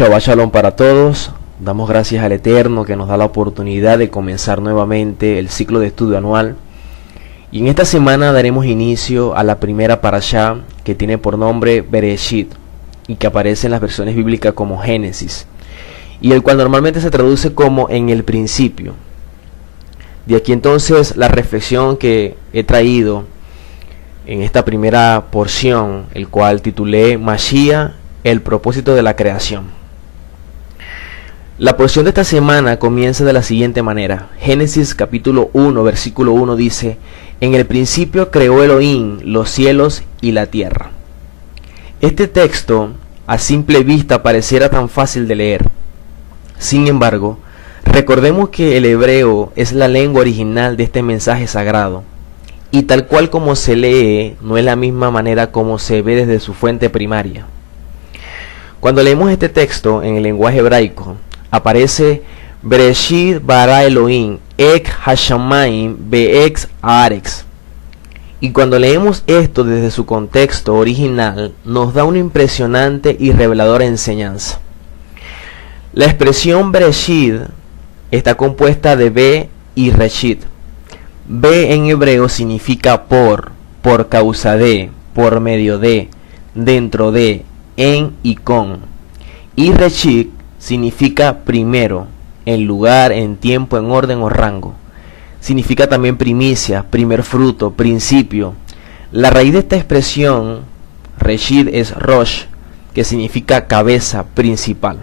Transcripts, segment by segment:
Shabbat Shalom para todos. Damos gracias al Eterno que nos da la oportunidad de comenzar nuevamente el ciclo de estudio anual. Y en esta semana daremos inicio a la primera parashá, que tiene por nombre Bereshit y que aparece en las versiones bíblicas como Génesis, y el cual normalmente se traduce como en el principio. De aquí entonces la reflexión que he traído en esta primera porción, el cual titulé Mashiach, el propósito de la creación. La porción de esta semana comienza de la siguiente manera. Génesis capítulo 1 versículo 1 dice: en el principio creó Elohim los cielos y la tierra. Este texto a simple vista pareciera tan fácil de leer. Sin embargo, recordemos que el hebreo es la lengua original de este mensaje sagrado, y tal cual como se lee no es la misma manera como se ve desde su fuente primaria. Cuando leemos este texto en el lenguaje hebraico, aparece Bereshit bara Elohim ek hashamayim be'ex haaretz. Y cuando leemos esto desde su contexto original, nos da una impresionante y reveladora enseñanza. La expresión Bereshit está compuesta de Be y Reshit. Be en hebreo significa por causa de, por medio de, dentro de, en y con. Y Reshit significa primero, en lugar, en tiempo, en orden o rango. Significa también primicia, primer fruto, principio. La raíz de esta expresión, Reshit, es Rosh, que significa cabeza, principal.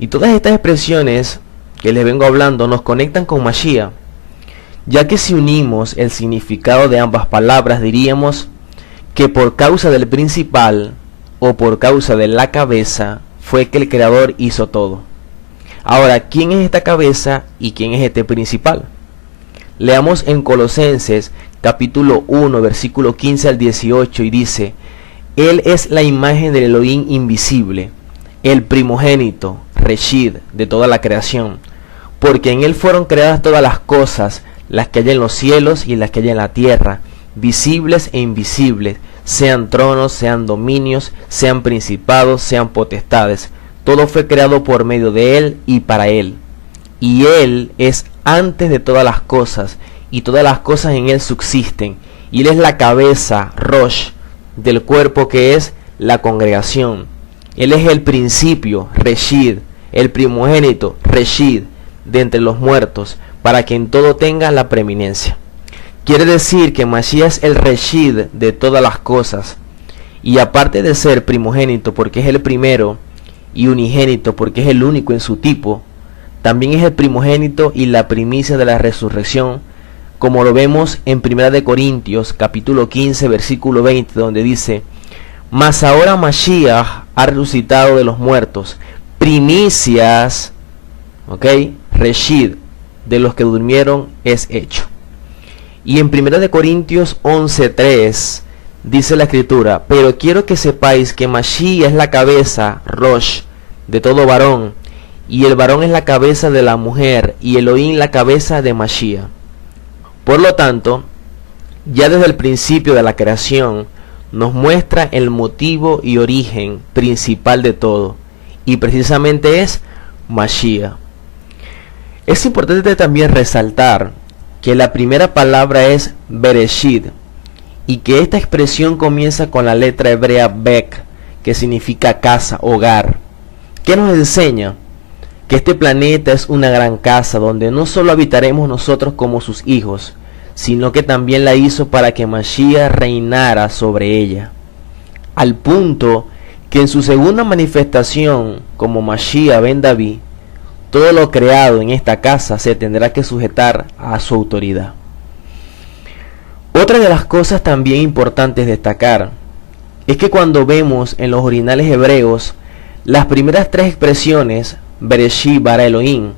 Y todas estas expresiones que les vengo hablando nos conectan con Mashiach, ya que si unimos el significado de ambas palabras diríamos que por causa del principal o por causa de la cabeza fue que el Creador hizo todo. Ahora, ¿quién es esta cabeza y quién es este principal? Leamos en Colosenses capítulo 1 versículo 15 al 18 y dice: Él es la imagen del Elohim invisible, el primogénito, Reshit, de toda la creación, porque en él fueron creadas todas las cosas, las que hay en los cielos y las que hay en la tierra, visibles e invisibles, sean tronos, sean dominios, sean principados, sean potestades. Todo fue creado por medio de él y para él. Y él es antes de todas las cosas, y todas las cosas en él subsisten. Y él es la cabeza, Rosh, del cuerpo que es la congregación. Él es el principio, Reshit, el primogénito, Reshit, de entre los muertos, para que en todo tenga la preeminencia. Quiere decir que Mashiach es el Reshit de todas las cosas, y aparte de ser primogénito porque es el primero, y unigénito porque es el único en su tipo, también es el primogénito y la primicia de la resurrección, como lo vemos en 1 Corintios capítulo 15 versículo 20, donde dice: mas ahora Mashiach ha resucitado de los muertos, primicias, Reshit, de los que durmieron es hecho. Y en 1 Corintios 11:3 dice la escritura: pero quiero que sepáis que Mashiach es la cabeza, Rosh, de todo varón, y el varón es la cabeza de la mujer, y Elohim la cabeza de Mashiach. Por lo tanto, ya desde el principio de la creación nos muestra el motivo y origen principal de todo, y precisamente es Mashiach. Es importante también resaltar que la primera palabra es Bereshit, y que esta expresión comienza con la letra hebrea Bek, que significa casa, hogar. ¿Qué nos enseña? Que este planeta es una gran casa donde no solo habitaremos nosotros como sus hijos, sino que también la hizo para que Mashiach reinara sobre ella, al punto que en su segunda manifestación como Mashiach ben David, todo lo creado en esta casa se tendrá que sujetar a su autoridad. Otra de las cosas también importantes destacar es que cuando vemos en los originales hebreos las primeras tres expresiones, Bereshit bara Elohim,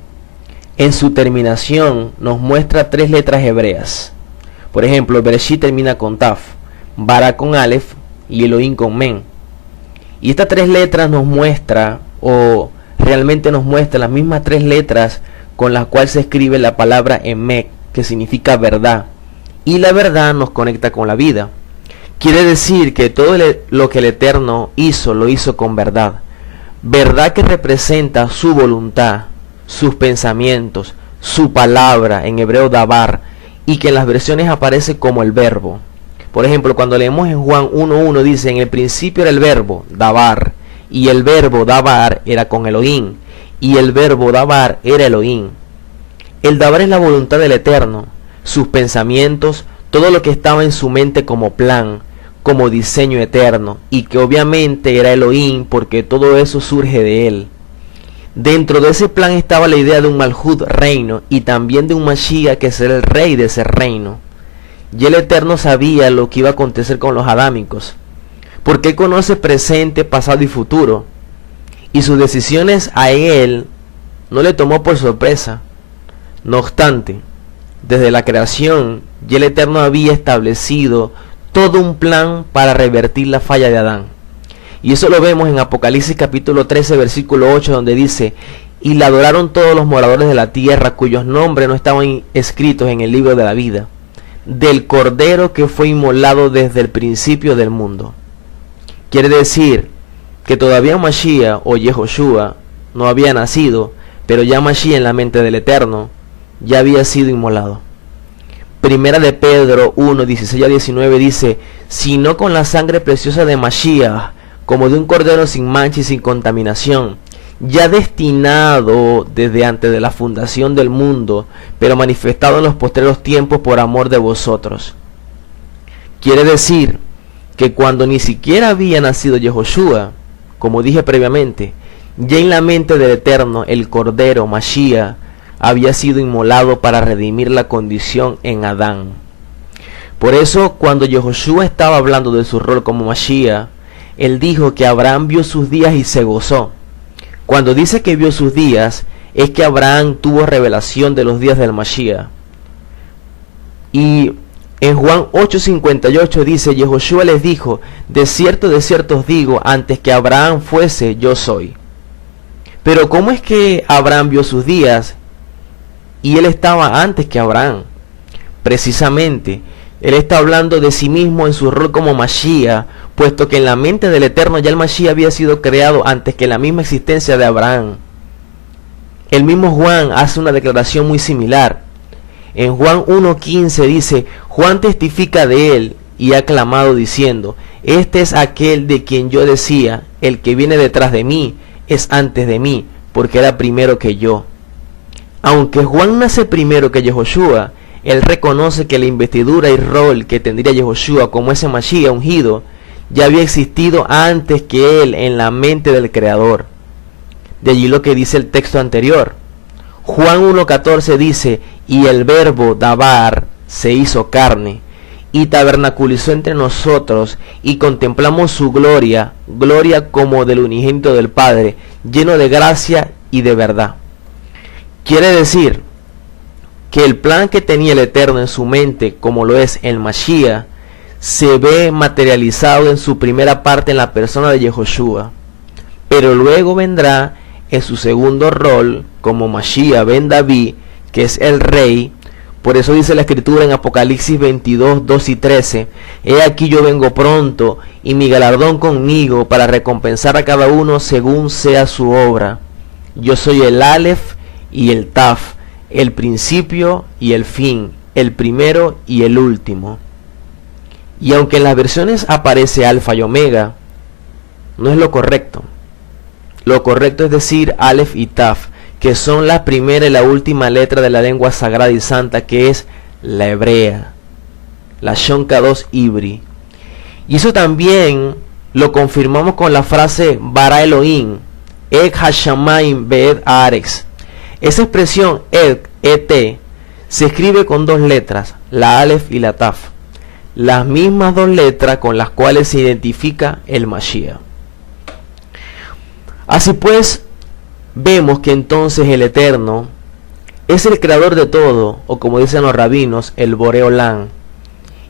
en su terminación nos muestra tres letras hebreas. Por ejemplo, Bereshit termina con Taf, bara con Aleph y Elohim con Men. Y estas tres letras nos muestra, o realmente nos muestra las mismas tres letras con las cuales se escribe la palabra Emek, que significa verdad. Y la verdad nos conecta con la vida. Quiere decir que todo lo que el Eterno hizo, lo hizo con verdad. verdad que representa su voluntad, sus pensamientos, su palabra, en hebreo dabar, y que en las versiones aparece como el verbo. Por ejemplo, cuando leemos en Juan 1:1 dice, en el principio era el verbo, dabar, y el verbo dabar era con Elohim, y el verbo dabar era Elohim. El dabar es la voluntad del Eterno, sus pensamientos, todo lo que estaba en su mente como plan, como diseño eterno, y que obviamente era Elohim porque todo eso surge de él. Dentro de ese plan estaba la idea de un Malhut, reino, y también de un Mashiach que será el rey de ese reino. Y el Eterno sabía lo que iba a acontecer con los adámicos, porque él conoce presente, pasado y futuro, y sus decisiones a él no le tomó por sorpresa. No obstante, desde la creación, ya el Eterno había establecido todo un plan para revertir la falla de Adán. Y eso lo vemos en Apocalipsis capítulo 13, versículo 8, donde dice, y la adoraron todos los moradores de la tierra, cuyos nombres no estaban escritos en el libro de la vida, del Cordero que fue inmolado desde el principio del mundo. Quiere decir que todavía Mashiach o Yehoshua no había nacido, pero ya Mashiach en la mente del Eterno ya había sido inmolado. Primera de Pedro 1, 16 a 19 dice, sino con la sangre preciosa de Mashiach, como de un cordero sin mancha y sin contaminación, ya destinado desde antes de la fundación del mundo, pero manifestado en los postreros tiempos por amor de vosotros. Quiere decir que cuando ni siquiera había nacido Yehoshua, como dije previamente, ya en la mente del Eterno el cordero Mashiach había sido inmolado para redimir la condición en Adán. Por eso cuando Yehoshua estaba hablando de su rol como Mashiach, él dijo que Abraham vio sus días y se gozó. Cuando dice que vio sus días, es que Abraham tuvo revelación de los días del Mashiach. Y en Juan 8:58 dice, Yehoshua les dijo, de cierto os digo, antes que Abraham fuese, yo soy. Pero ¿cómo es que Abraham vio sus días y él estaba antes que Abraham? Precisamente, él está hablando de sí mismo en su rol como Mashiach, puesto que en la mente del Eterno ya el Mashiach había sido creado antes que la misma existencia de Abraham. El mismo Juan hace una declaración muy similar. En Juan 1:15 dice, Juan testifica de él y ha clamado diciendo, este es aquel de quien yo decía, el que viene detrás de mí es antes de mí, porque era primero que yo. Aunque Juan nace primero que Yehoshua, él reconoce que la investidura y rol que tendría Yehoshua como ese Mashiach ungido ya había existido antes que él en la mente del Creador. De allí lo que dice el texto anterior. Juan 1:14 dice, y el verbo dabar se hizo carne, y tabernaculizó entre nosotros, y contemplamos su gloria, gloria como del unigénito del Padre, lleno de gracia y de verdad. Quiere decir que el plan que tenía el Eterno en su mente, como lo es el Mashiach, se ve materializado en su primera parte en la persona de Yehoshua, pero luego vendrá en su segundo rol como Mashiach ben David, que es el rey. Por eso dice la escritura en Apocalipsis 22, 2 y 13, he aquí yo vengo pronto, y mi galardón conmigo, para recompensar a cada uno según sea su obra. Yo soy el Aleph y el Taf, el principio y el fin, el primero y el último. Y aunque en las versiones aparece Alfa y Omega, no es lo correcto. Lo correcto es decir Aleph y Taf, que son la primera y la última letra de la lengua sagrada y santa, que es la hebrea, la Shon Kadosh Ibri. Y eso también lo confirmamos con la frase Bara Elohim, Ek Hashamayim Be'ed Haaretz. Esa expresión et se escribe con dos letras, la Aleph y la Taf, las mismas dos letras con las cuales se identifica el Mashiach. Así pues, vemos que entonces el Eterno es el creador de todo, o como dicen los rabinos, el Boré Olam.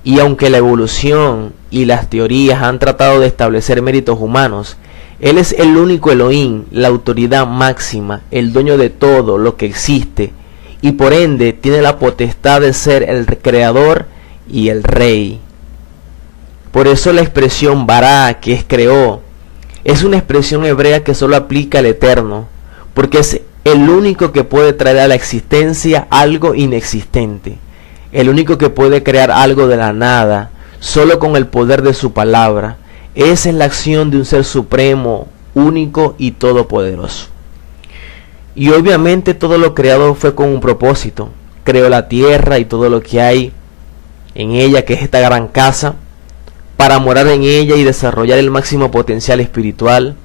Y aunque la evolución y las teorías han tratado de establecer méritos humanos, él es el único Elohim, la autoridad máxima, el dueño de todo lo que existe, y por ende tiene la potestad de ser el creador y el rey. Por eso la expresión Bará, que es creó, Es una expresión hebrea que solo aplica al Eterno, porque es el único que puede traer a la existencia algo inexistente, el único que puede crear algo de la nada, solo con el poder de su palabra. Esa es la acción de un ser supremo, único y todopoderoso. Y obviamente todo lo creado fue con un propósito. Creó la tierra y todo lo que hay en ella, que es esta gran casa, para morar en ella y desarrollar el máximo potencial espiritual.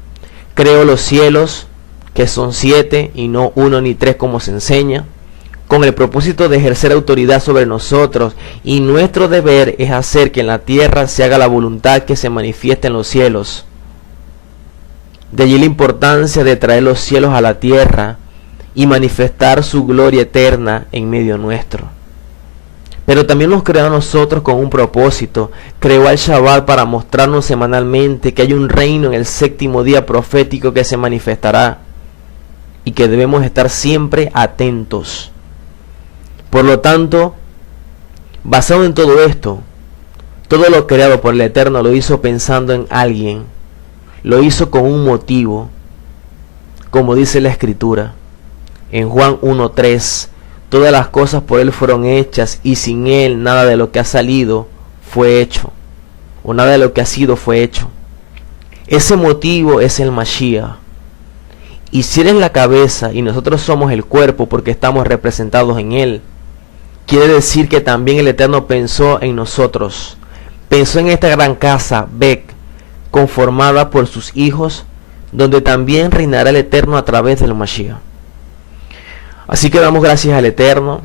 Creó los cielos, que son 7 y no 1 ni 3 como se enseña, con el propósito de ejercer autoridad sobre nosotros, y nuestro deber es hacer que en la tierra se haga la voluntad que se manifiesta en los cielos. De allí la importancia de traer los cielos a la tierra y manifestar su gloria eterna en medio nuestro. Pero también nos creó a nosotros con un propósito. Creó al Shabbat para mostrarnos semanalmente que hay un reino en el séptimo día profético que se manifestará y que debemos estar siempre atentos. Por lo tanto, basado en todo esto, todo lo creado por el Eterno lo hizo pensando en alguien, lo hizo con un motivo, como dice la Escritura. En Juan 1:3, todas las cosas por Él fueron hechas, y sin Él nada de lo que ha salido fue hecho, o nada de lo que ha sido fue hecho. Ese motivo es el Mashiach. Y si Él es la cabeza y nosotros somos el cuerpo porque estamos representados en Él, quiere decir que también el Eterno pensó en nosotros. Pensó en esta gran casa, Bek, conformada por sus hijos, donde también reinará el Eterno a través del Mashiach. Así que damos gracias al Eterno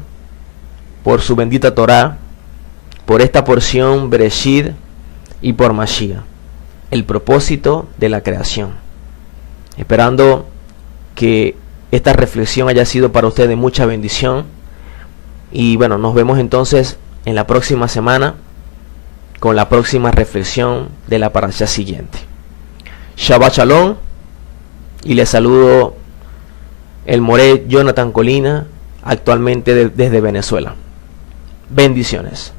por su bendita Torá, por esta porción Bereshit y por Mashiach, el propósito de la creación. Esperando que esta reflexión haya sido para usted de mucha bendición. Y bueno, nos vemos entonces en la próxima semana con la próxima reflexión de la parashá siguiente. Shabbat Shalom, y les saludo el Moré Jonathan Colina, actualmente desde Venezuela. Bendiciones.